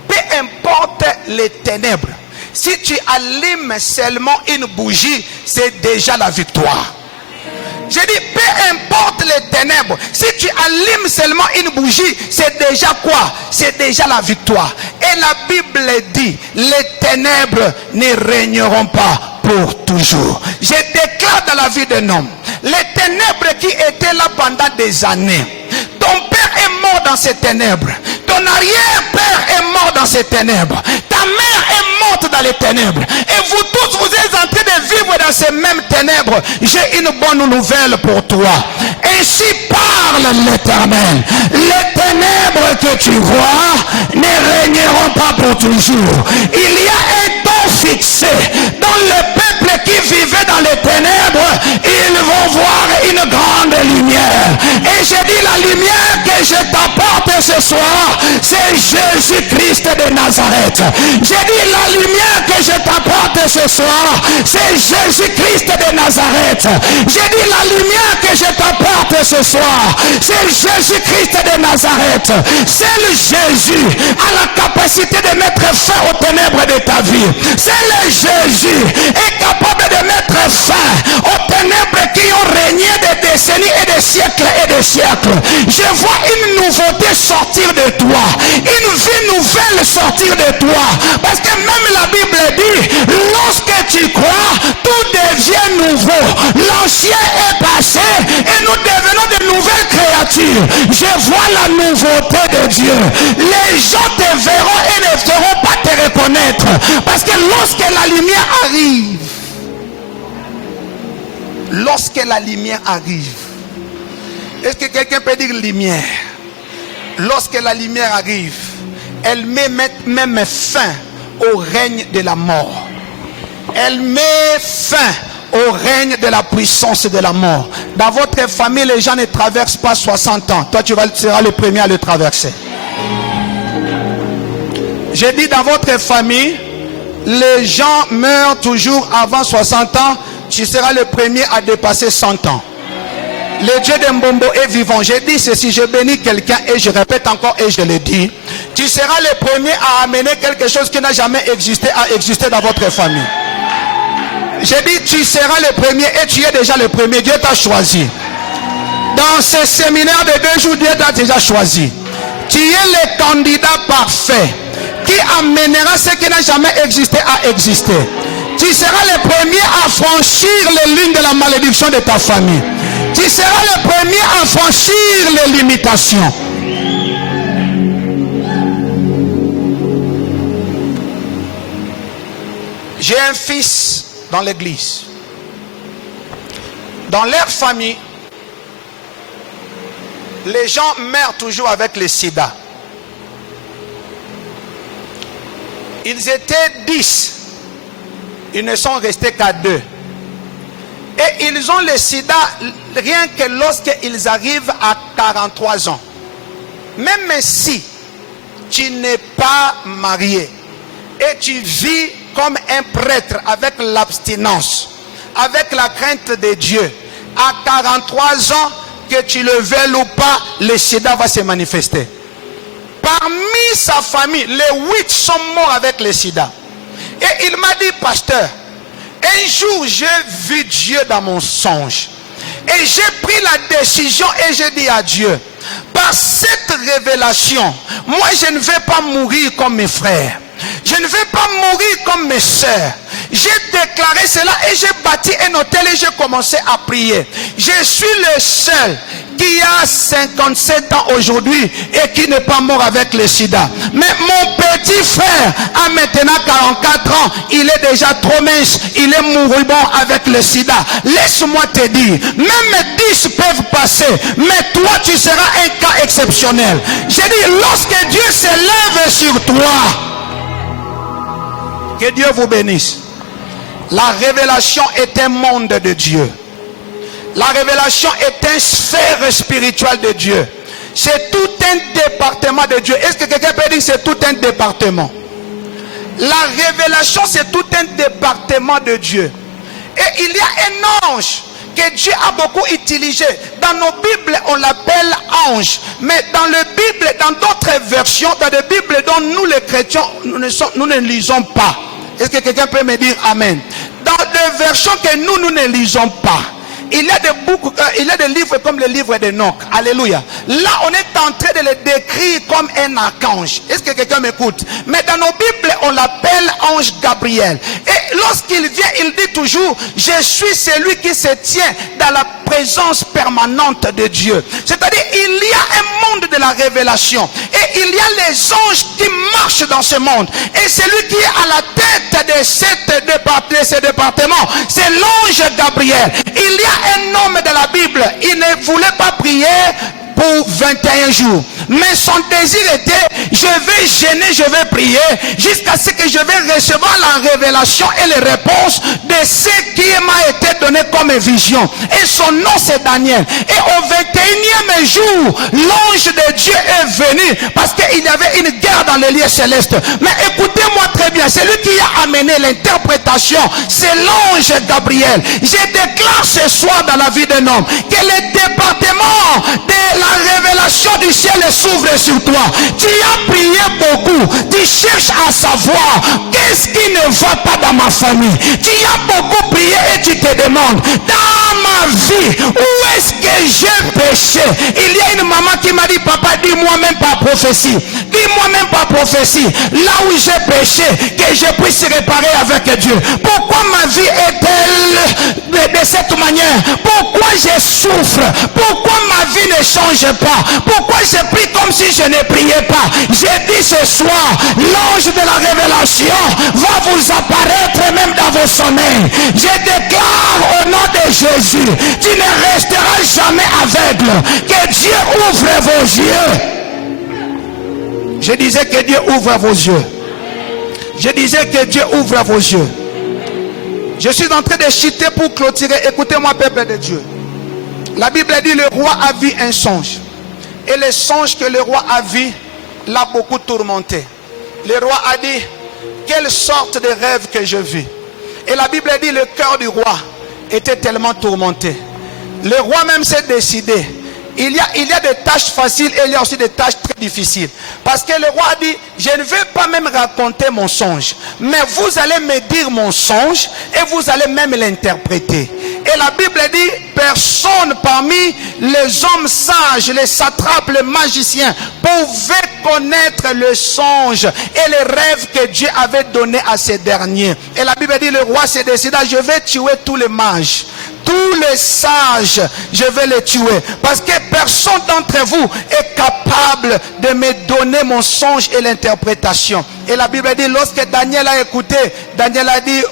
Peu importe les ténèbres, si tu allumes seulement une bougie, c'est déjà la victoire. Je dis, peu importe les ténèbres, si tu allumes seulement une bougie, c'est déjà quoi? C'est déjà la victoire. Et la Bible dit, les ténèbres ne régneront pas pour toujours. Je déclare dans la vie d'un homme, les ténèbres qui étaient là pendant des années, ton père est mort dans ces ténèbres, ton arrière-père est mort dans ces ténèbres, ta mère est morte dans les ténèbres, et vous tous, vous êtes en train de vivre dans ces mêmes ténèbres. J'ai une bonne nouvelle pour toi. Ainsi parle l'Éternel. Les ténèbres que tu vois ne régneront pas pour toujours. Il y a un temps fixé dans le peuple qui vivait dans les ténèbres. Ils vont voir une grande lumière. Et je dis, la lumière que je t'apporte ce soir, c'est Jésus-Christ de Nazareth. J'ai dit, la lumière que je t'apporte ce soir, c'est Jésus-Christ de Nazareth. J'ai dit, la lumière que je t'apporte ce soir, c'est Jésus-Christ de Nazareth. Seul Jésus a la capacité de mettre fin aux ténèbres de ta vie. Seul Jésus est capable de mettre fin aux ténèbres qui ont régné des décennies et des siècles et des siècles. Je vois une nouveauté sortir de toi, une vie nouvelle sortir de toi, parce que même la Bible dit, lorsque tu crois, tout devient nouveau. L'ancien est passé et nous devenons de nouvelles créatures. Je vois la nouveauté de Dieu. Les gens te verront et ne feront pas te reconnaître, parce que lorsque la lumière arrive, est-ce que quelqu'un peut dire lumière? Lorsque la lumière arrive, elle met même fin au règne de la mort. Elle met fin au règne de la puissance de la mort. Dans votre famille, les gens ne traversent pas 60 ans. Toi, tu seras le premier à le traverser. J'ai dit, dans votre famille, les gens meurent toujours avant 60 ans. Tu seras le premier à dépasser 100 ans. Le Dieu de Mbombo est vivant. J'ai dit ceci, je bénis quelqu'un et je répète encore et je le dis. Tu seras le premier à amener quelque chose qui n'a jamais existé à exister dans votre famille. J'ai dit, tu seras le premier et tu es déjà le premier. Dieu t'a choisi. Dans ce séminaire de 2 jours, Dieu t'a déjà choisi. Tu es le candidat parfait qui amènera ce qui n'a jamais existé à exister. Tu seras le premier à franchir les lignes de la malédiction de ta famille. Tu seras le premier à franchir les limitations. J'ai un fils dans l'église. Dans leur famille, les gens meurent toujours avec le sida. Ils étaient 10. Ils ne sont restés qu'à 2. Et ils ont le sida rien que lorsqu'ils arrivent à 43 ans. Même si tu n'es pas marié et tu vis comme un prêtre avec l'abstinence, avec la crainte de Dieu, à 43 ans, que tu le veuilles ou pas, le sida va se manifester. Parmi sa famille, les 8 sont morts avec le sida. Et il m'a dit, pasteur, un jour j'ai vu Dieu dans mon songe. Et j'ai pris la décision et j'ai dit à Dieu, par cette révélation, moi je ne vais pas mourir comme mes frères. Je ne vais pas mourir comme mes sœurs. J'ai déclaré cela et j'ai bâti un hôtel et j'ai commencé à prier. Je suis le seul qui a 57 ans aujourd'hui et qui n'est pas mort avec le sida. Mais mon petit frère a maintenant 44 ans. Il est déjà trop mince. Il est moribond avec le sida. Laisse-moi te dire, même 10 peuvent passer, mais toi tu seras un cas exceptionnel. J'ai dit, lorsque Dieu s'élève sur toi, que Dieu vous bénisse. La révélation est un monde de Dieu. La révélation est une sphère spirituelle de Dieu. C'est tout un département de Dieu. Est-ce que quelqu'un peut dire que c'est tout un département? La révélation, c'est tout un département de Dieu. Et il y a un ange que Dieu a beaucoup utilisé. Dans nos Bibles, on l'appelle ange. Mais dans la Bible, dans d'autres versions, dans les Bibles dont nous les chrétiens, nous ne lisons pas. Est-ce que quelqu'un peut me dire amen? Dans des versions que nous ne lisons pas, il y a des boucs, il y a des livres comme le livre d'Enoch. Alléluia. Là, on est en train de le décrire comme un archange. Est-ce que quelqu'un m'écoute? Mais dans nos Bibles, on l'appelle ange Gabriel. Et lorsqu'il vient, il dit toujours, je suis celui qui se tient dans la présence permanente de Dieu. C'est-à-dire, il y a un monde de la révélation. Et il y a les anges qui marchent dans ce monde. Et celui qui est à la tête de ce département, c'est l'ange Gabriel. Il y a un homme de la Bible, il ne voulait pas prier pour 21 jours. Mais son désir était, je vais gêner, je vais prier, jusqu'à ce que je vais recevoir la révélation et les réponses de ce qui m'a été donné comme vision. Et son nom c'est Daniel. Et au 21e jour, l'ange de Dieu est venu, parce qu'il y avait une guerre dans les lieux célestes. Mais écoutez-moi très bien, celui qui a amené l'interprétation, c'est l'ange Gabriel. Je déclare ce soir dans la vie d'un homme, que le département de la révélation du ciel s'ouvre sur toi. Tu as prié beaucoup, tu cherches à savoir qu'est-ce qui ne va pas dans ma famille. Tu as beaucoup prié et tu te demandes, dans ma vie, où est-ce que j'ai péché? Il y a une maman qui m'a dit, papa, dis-moi même pas prophétie. Dis-moi même pas prophétie. Là où j'ai péché, que je puisse réparer avec Dieu. Pourquoi ma vie est-elle de cette manière? Pourquoi je souffre? Pourquoi ma vie ne change pas? Pourquoi je prie comme si je ne priais pas? J'ai dit ce soir, l'ange de la révélation va vous apparaître même dans vos sommeils. Je déclare au nom de Jésus, tu ne resteras jamais aveugle. Que Dieu ouvre vos yeux. Je disais que Dieu ouvre vos yeux. Je disais que Dieu ouvre vos yeux. Je suis en train de chuter pour clôturer. Écoutez-moi, peuple de Dieu. La Bible dit, le roi a vu un songe. Et le songe que le roi a vu l'a beaucoup tourmenté. Le roi a dit, quelle sorte de rêve que je vis. Et la Bible dit, le cœur du roi était tellement tourmenté. Le roi même s'est décidé. Il y a des tâches faciles et il y a aussi des tâches très difficiles. Parce que le roi a dit, je ne vais pas même raconter mon songe, mais vous allez me dire mon songe et vous allez même l'interpréter. Et la Bible dit, personne parmi les hommes sages, les satrapes, les magiciens, pouvait connaître le songe et les rêves que Dieu avait donnés à ces derniers. Et la Bible dit, le roi s'est décidé, je vais tuer tous les mages. Tous les sages, je vais les tuer. Parce que personne d'entre vous est capable de me donner mon songe et l'interprétation. Et la Bible dit, lorsque Daniel a écouté, Daniel a dit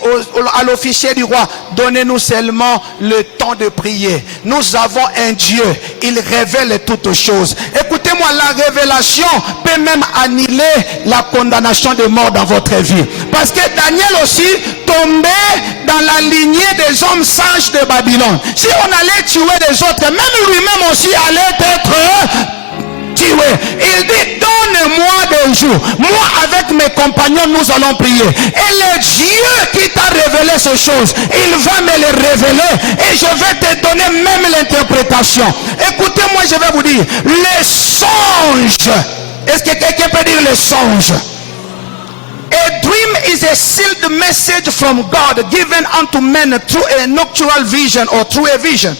à l'officier du roi, donnez-nous seulement le temps de prier. Nous avons un Dieu, il révèle toutes choses. Écoutez-moi, la révélation peut même annuler la condamnation de mort dans votre vie. Parce que Daniel aussi tombait dans la lignée des hommes sages de Babylone. Si on allait tuer les autres, même lui-même aussi allait être tué. Il dit, donne-moi le jour. Moi, avec mes compagnons, nous allons prier. Et le Dieu qui t'a révélé ces choses, il va me les révéler et je vais te donner même l'interprétation. Écoutez-moi, je vais vous dire, les songes. Est-ce que quelqu'un peut dire les songes? A dream is a sealed message from God given unto men through a nocturnal vision or through a vision.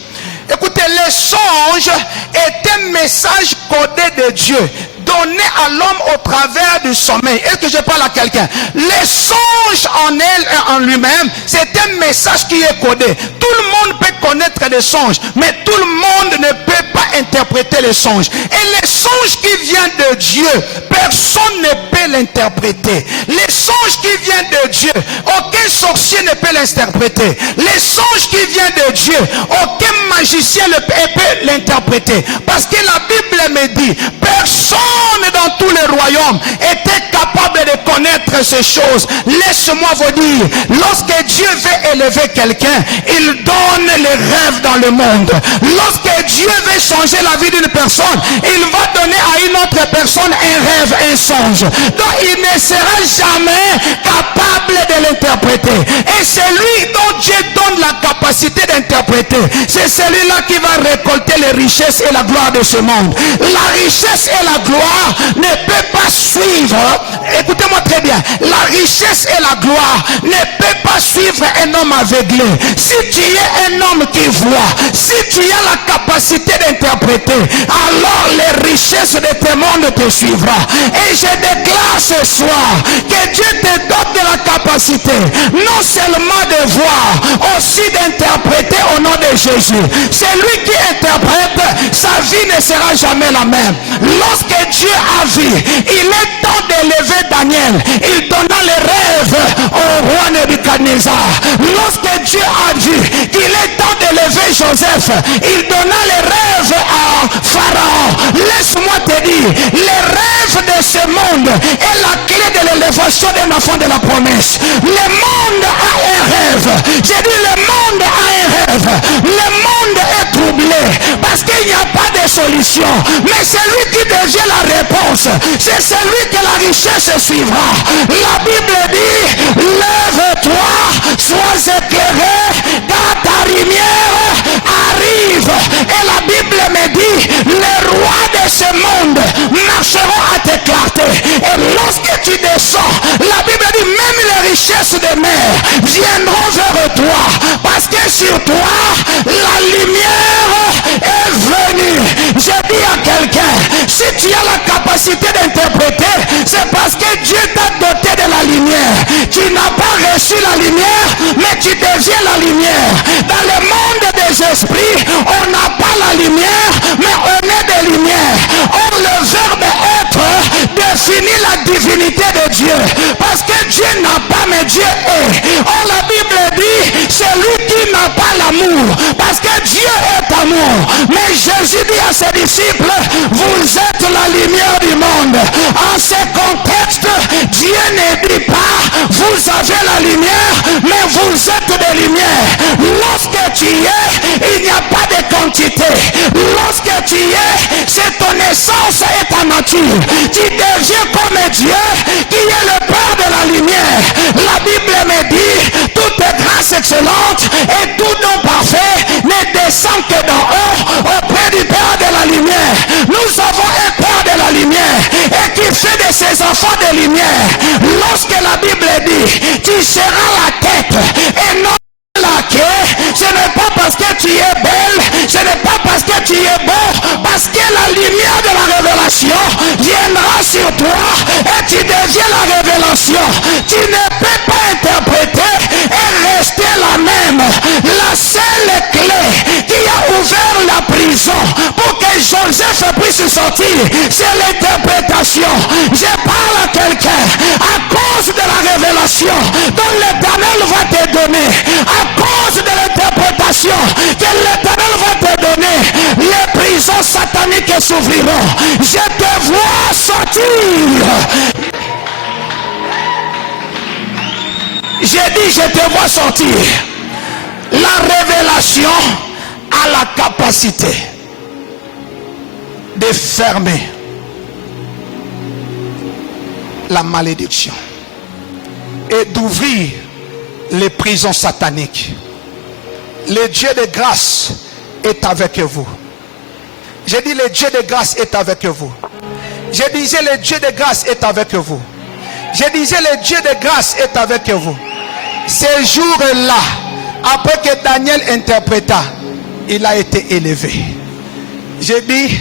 Écoutez, les songes est un message codé de Dieu, donné à l'homme au travers du sommeil. Est-ce que je parle à quelqu'un? Les songes en elle et en lui-même, c'est un message qui est codé. Tout le monde peut connaître les songes, mais tout le monde ne peut pas interpréter les songes. Et les songes qui viennent de Dieu, personne ne peut l'interpréter. Les songes qui viennent de Dieu, aucun sorcier ne peut l'interpréter. Les songes qui viennent de Dieu, aucun magicien ne peut l'interpréter. Parce que la Bible me dit, personne dans tous les royaumes était capable de connaître ces choses. Laisse-moi vous dire, lorsque Dieu veut élever quelqu'un, il donne les rêves dans le monde. Lorsque Dieu veut changer la vie d'une personne, il va donner à une autre personne un rêve, un songe. Donc il ne sera jamais capable de l'interpréter. Et c'est lui dont Dieu donne la capacité d'interpréter. C'est celui-là qui va récolter les richesses et la gloire de ce monde. La richesse et la gloire ne peut pas suivre, écoutez-moi très bien, la richesse et la gloire ne peut pas suivre un homme aveuglé. Si tu es un homme qui voit, si tu as la capacité d'interpréter, alors les richesses de tes mondes te suivra. Et je déclare ce soir que Dieu te donne de la capacité non seulement de voir, aussi d'interpréter au nom de Jésus. Celui qui interprète, sa vie ne sera jamais la même. Lorsque Dieu a vu, il est temps d'élever Daniel. Il donna les rêves au roi Nebuchadnezzar. Lorsque Dieu a vu qu'il est temps d'élever Joseph, il donna les rêves à Pharaon. Laisse-moi te dire, les rêves de ce monde est la clé de l'élévation d'un enfant de la promesse. Le monde a un rêve. J'ai dit le monde a un rêve. Le monde est troublé parce qu'il n'y a pas de solution. Mais celui qui devient la réponse, c'est celui que la richesse suivra. La Bible dit, lève-toi, sois éclairé, car ta lumière arrive. Et la Bible me dit, les rois de ce monde marcheront à tes clartés. Et lorsque tu descends, la Bible dit, même les richesses des mers viendront vers toi. Parce que sur toi, la lumière est venue. Je dis à quelqu'un, si tu as la capacité d'interpréter, c'est parce que Dieu t'a doté de la lumière. Tu n'as pas reçu la lumière, mais tu deviens la lumière. Dans le monde des esprits, on n'a pas la lumière, mais on est des lumières. Or, le verbe être définit la divinité de Dieu. Parce que Dieu n'a pas, mais Dieu est. Or, la Bible dit, c'est lui qui n'a pas l'amour. Parce que Dieu est amour. Mais Jésus dit à ses disciples, vous êtes la lumière du monde. En ce contexte, Dieu ne dit pas, vous avez la lumière, mais vous êtes des lumières. Lorsque tu es, il n'y a pas de quantité. Lorsque tu es, c'est ton essence et ta nature. Tu deviens comme Dieu, qui est le Père de la lumière. La Bible me dit, toute grâce excellente et tout don parfait ne descend que d'en haut auprès du Père de la lumière. Nous avons un Père de la lumière et qui fait de ses enfants des lumières. Lorsque la Bible dit, tu seras la tête et non la queue, ce n'est pas parce que tu es belle, ce n'est pas parce que tu es beau, parce que la lumière de la révélation viendra sur toi et tu deviens la révélation. Tu ne peux pas interpréter et rester la même. La seule clé qui a ouvert la prison pour que Joseph puisse sortir, c'est l'interprétation. Je parle à quelqu'un à cause de la révélation dont l'Éternel va te donner, à cause de l'interprétation que l'Éternel va te donner, les prisons sataniques s'ouvriront. Je te vois sortir. J'ai dit, je te vois sortir. La révélation a la capacité de fermer la malédiction et d'ouvrir les prisons sataniques. Le Dieu de grâce est avec vous. J'ai dit le Dieu de grâce est avec vous. Je disais le Dieu de grâce est avec vous. Je disais le Dieu de grâce est avec vous. Ce jour-là, après que Daniel interpréta, il a été élevé. J'ai dit,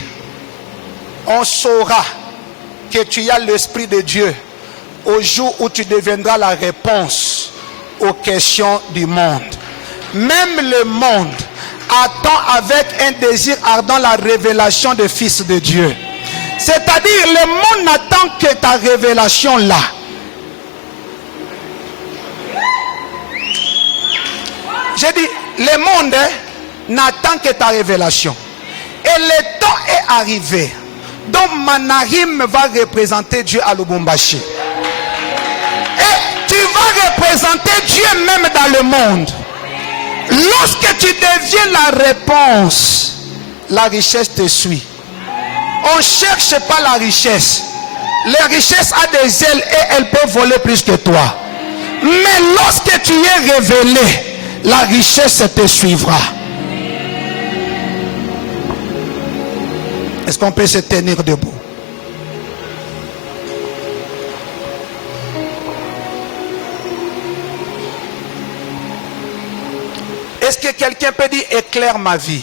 on saura que tu as l'Esprit de Dieu au jour où tu deviendras la réponse aux questions du monde. Même le monde attend avec un désir ardent la révélation des fils de Dieu. C'est-à-dire, le monde n'attend que ta révélation là. J'ai dit, le monde n'attend que ta révélation. Et le temps est arrivé. Donc Manarim va représenter Dieu à Lubumbashi. Et tu vas représenter Dieu même dans le monde. Lorsque tu deviens la réponse, la richesse te suit. On ne cherche pas la richesse. La richesse a des ailes et elle peut voler plus que toi. Mais lorsque tu es révélé, la richesse te suivra. Est-ce qu'on peut se tenir debout? Est-ce que quelqu'un peut dire éclaire ma vie?